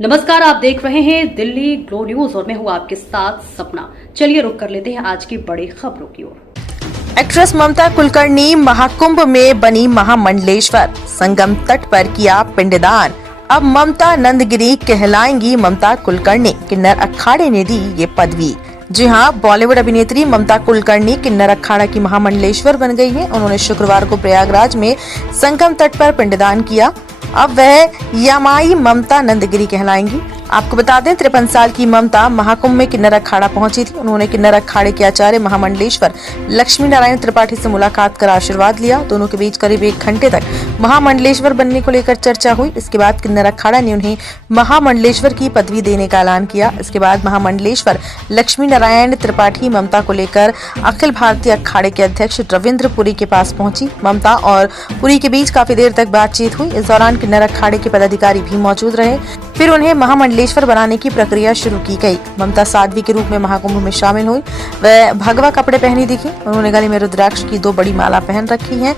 नमस्कार, आप देख रहे हैं दिल्ली ग्लो न्यूज और मैं हूं आपके साथ सपना। चलिए रुक कर लेते हैं आज की बड़ी खबरों की ओर। एक्ट्रेस ममता कुलकर्णी महाकुंभ में बनी महामंडलेश्वर, संगम तट पर किया पिंडदान। अब ममता नंदगिरी कहलाएंगी ममता कुलकर्णी, किन्नर अखाड़े ने दी ये पदवी। जी हां, बॉलीवुड अभिनेत्री ममता कुलकर्णी किन्नर अखाड़ा की महामंडलेश्वर बन गई हैं। उन्होंने शुक्रवार को प्रयागराज में संगम तट पर पिंडदान किया। अब वह यमाई ममता नंदगिरी कहलाएंगी। आपको बता दें, 53 साल की ममता महाकुंभ में किन्नर अखाड़ा पहुंची थी। उन्होंने किन्नर अखाड़े के आचार्य महामंडलेश्वर लक्ष्मी नारायण त्रिपाठी से मुलाकात कर आशीर्वाद लिया। दोनों के बीच करीब 1 घंटे तक महामंडलेश्वर बनने को लेकर चर्चा हुई। इसके बाद किन्नर अखाड़ा ने उन्हें महामंडलेश्वर की पदवी देने का ऐलान किया। इसके बाद महामंडलेश्वर लक्ष्मी नारायण त्रिपाठी ममता को लेकर अखिल भारतीय अखाड़े के अध्यक्ष रविंद्र पुरी के पास पहुंची। ममता और पुरी के बीच काफी देर तक बातचीत हुई। इस दौरान किन्नर अखाड़े के पदाधिकारी भी मौजूद रहे। फिर उन्हें महामंडलेश्वर बनाने की प्रक्रिया शुरू की गई। ममता साध्वी के रूप में महाकुंभ में शामिल हुई। वह भगवा कपड़े पहनी दिखी। उन्होंने गले में रुद्राक्ष की 2 बड़ी माला पहन रखी है।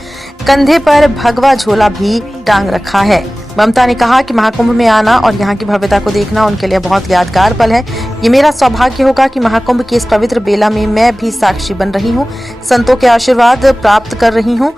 कंधे पर भगवा झोला भी टांग रखा है। ममता ने कहा कि महाकुंभ में आना और यहाँ की भव्यता को देखना उनके लिए बहुत यादगार पल है। ये मेरा सौभाग्य होगा कि महाकुंभ के इस पवित्र बेला में मैं भी साक्षी बन रही हूँ, संतों के आशीर्वाद प्राप्त कर रही हूँ।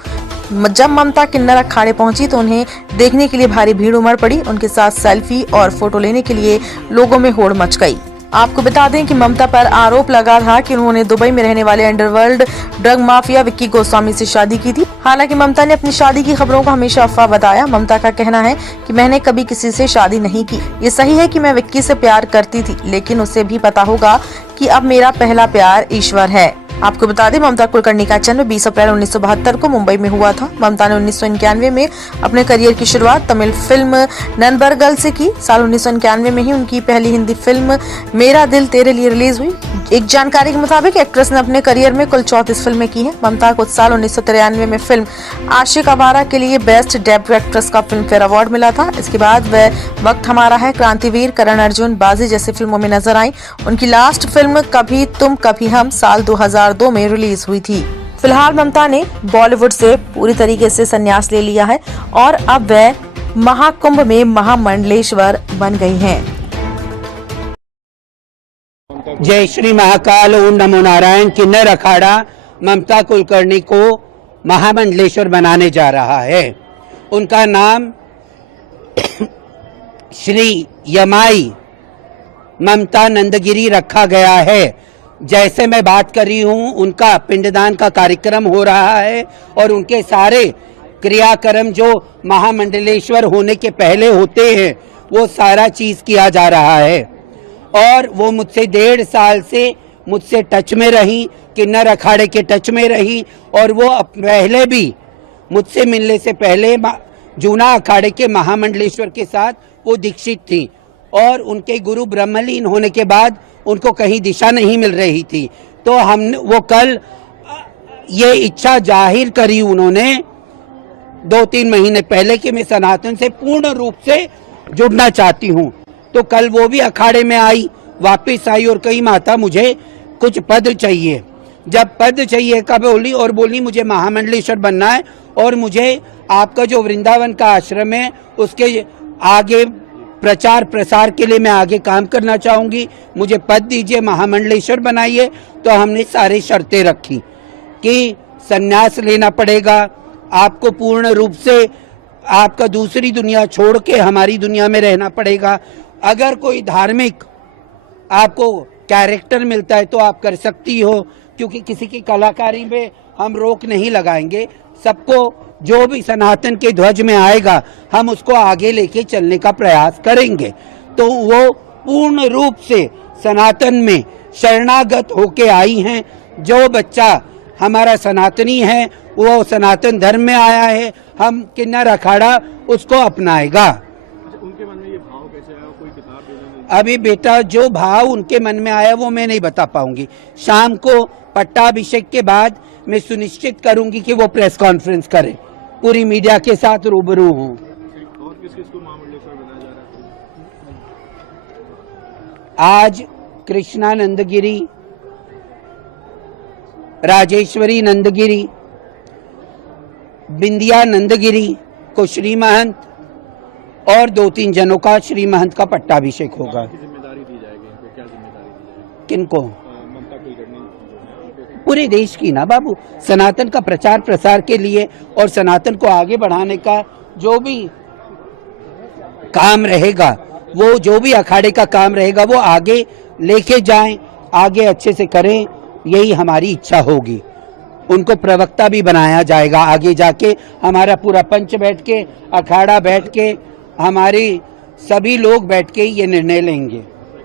जब ममता किन्नर अखाड़े पहुंची तो उन्हें देखने के लिए भारी भीड़ उमड़ पड़ी। उनके साथ सेल्फी और फोटो लेने के लिए लोगों में होड़ मच गई। आपको बता दें कि ममता पर आरोप लगा था कि उन्होंने दुबई में रहने वाले underworld drug mafia Vicky Goswami से शादी की थी। हालांकि ममता ने अपनी शादी की खबरों को हमेशा अफवाह बताया। ममता का कहना है कि मैंने कभी किसी से शादी नहीं की। ये सही है कि मैं विक्की से प्यार करती थी, लेकिन उसे भी पता होगा कि अब मेरा पहला प्यार ईश्वर है। आपको बता दें, ममता कुलकर्णी का जन्म 20 अप्रैल 1972 को मुंबई में हुआ था। ममता ने 1991 में अपने करियर की शुरुआत तमिल फिल्म नन्बर्गल से की। साल 1991 में ही उनकी पहली हिंदी फिल्म मेरा दिल तेरे लिए रिलीज हुई। एक जानकारी के मुताबिक एक्ट्रेस ने अपने करियर में कुल 34 फिल्में की हैं। ममता को साल 1993 में फिल्म आशिक आवारा के लिए बेस्ट डेब्यू एक्ट्रेस का फिल्म फेयर अवार्ड मिला था। इसके बाद वह वक्त हमारा है, क्रांतिवीर, करण अर्जुन, बाजी जैसी फिल्मों में नजर आई। उनकी लास्ट फिल्म कभी तुम कभी हम साल 2002 में रिलीज हुई थी। फिलहाल ममता ने बॉलीवुड से पूरी तरीके से संन्यास ले लिया है और अब वह महाकुंभ में महामंडलेश्वर बन गई हैं। जय श्री महाकाल, ओम नमो नारायण। किन्नर अखाड़ा ममता कुलकर्णी को महामंडलेश्वर बनाने जा रहा है। उनका नाम श्री यमाई ममता नंदगिरी रखा गया है। जैसे मैं बात कर रही हूँ, उनका पिंडदान का कार्यक्रम हो रहा है और उनके सारे क्रियाक्रम जो महामंडलेश्वर होने के पहले होते हैं वो सारा चीज किया जा रहा है। और वो मुझसे 1.5 साल से मुझसे टच में रही, किन्नर अखाड़े के टच में रही। और वो पहले भी मुझसे मिलने से पहले जूना अखाड़े के महामंडलेश्वर के साथ वो दीक्षित थी और उनके गुरु ब्रह्मलीन होने के बाद उनको कहीं दिशा नहीं मिल रही थी। तो हमने वो कल ये इच्छा जाहिर करी उन्होंने 2-3 महीने पहले कि मैं सनातन से पूर्ण रूप से जुड़ना चाहती हूँ। तो कल वो भी अखाड़े में आई, वापस आई और कही माता मुझे कुछ पद चाहिए। जब पद चाहिए का बोली और बोली मुझे महामंडलेश्वर बनना है और मुझे आपका जो वृंदावन का आश्रम है उसके आगे प्रचार प्रसार के लिए मैं आगे काम करना चाहूँगी, मुझे पद दीजिए, महामंडलेश्वर बनाइए। तो हमने सारी शर्तें रखी कि संन्यास लेना पड़ेगा आपको, पूर्ण रूप से आपका दूसरी दुनिया छोड़ के हमारी दुनिया में रहना पड़ेगा। अगर कोई धार्मिक आपको कैरेक्टर मिलता है तो आप कर सकती हो, क्योंकि किसी की कलाकारी में हम रोक नहीं लगाएंगे। सबको जो भी सनातन के ध्वज में आएगा हम उसको आगे लेके चलने का प्रयास करेंगे। तो वो पूर्ण रूप से सनातन में शरणागत होके आई हैं। जो बच्चा हमारा सनातनी है वो सनातन धर्म में आया है, हम किन्नर अखाड़ा उसको अपनाएगा। उनके मन में ये भाव कैसे आया? कोई किताब देना? अभी बेटा जो भाव उनके मन में आया वो मैं नहीं बता पाऊंगी। शाम को पट्टाभिषेक के बाद मैं सुनिश्चित करूंगी कि वो प्रेस कॉन्फ्रेंस करें, पूरी मीडिया के साथ रूबरू हूँ। और किस किस को महामंडलेश्वर बनाया जा रहा है? आज कृष्णा नंदगिरी, राजेश्वरी नंदगिरी, बिंदिया नंदगिरी को श्री महंत और 2-3 जनों का श्री महंत का पट्टाभिषेक होगा। की जिम्मेदारी दी जाएगी इनको, क्या जिम्मेदारी दी जाएगी किनको? ममता कुलकर्णी जो है पूरे देश की ना बाबू, सनातन का प्रचार प्रसार के लिए और सनातन को आगे बढ़ाने का जो भी काम रहेगा, वो जो भी अखाड़े का काम रहेगा वो आगे लेके जाएं, आगे अच्छे से करें, यही हमारी इच्छा होगी। उनको प्रवक्ता भी बनाया जाएगा आगे जाके, हमारा पूरा पंच बैठ के, अखाड़ा बैठ के, हमारे सभी लोग बैठ के ये निर्णय लेंगे।